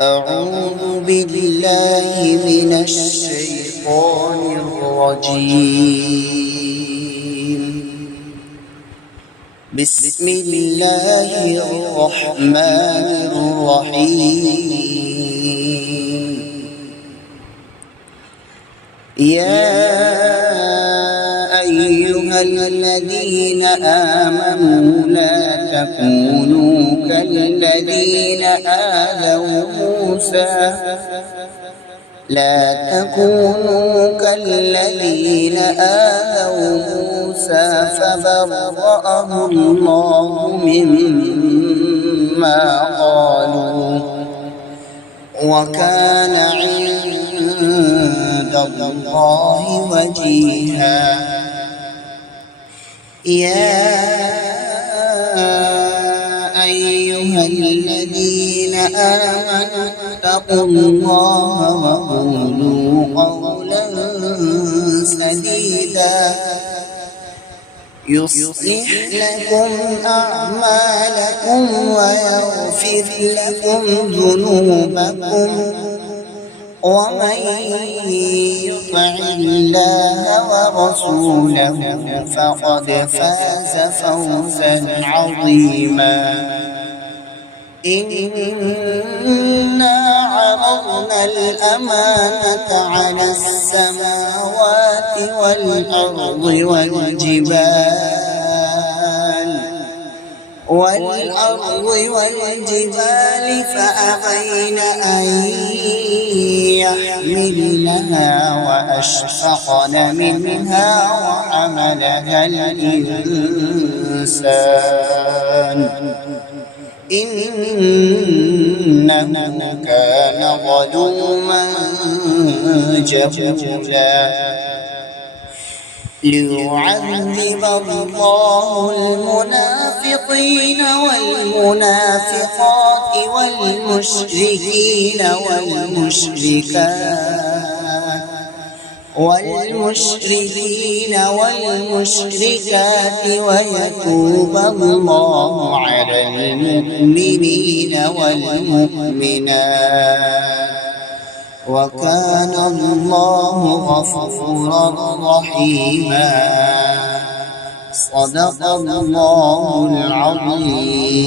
أعوذ بالله من الشيطان الرجيم. بسم الله الرحمن الرحيم. يا أيها الذين آمنوا لا تكونوا كالذين آذوا موسى فبرأه الله مما قالوا وكان عند الله وجيها. يا أيها الذين آمنوا اتقوا الله وقولوا قولا سديدا يصلح لكم أعمالكم ويغفر لكم ذنوبكم ومن يطع الله ورسوله فقد فاز فوزا عظيما. إنا عرضنا الأمانة على السماوات والأرض والجبال فأبين أن يحملنها وأشفقن منها وحملها الإنسان إنه كان ظلوما جهولا. ليعذب الله المنافقين والمنافقات والمشركين والمشركات ويتوب الله على المؤمنين والمؤمنات وكان الله غفورا رحيما. صدق الله العظيم.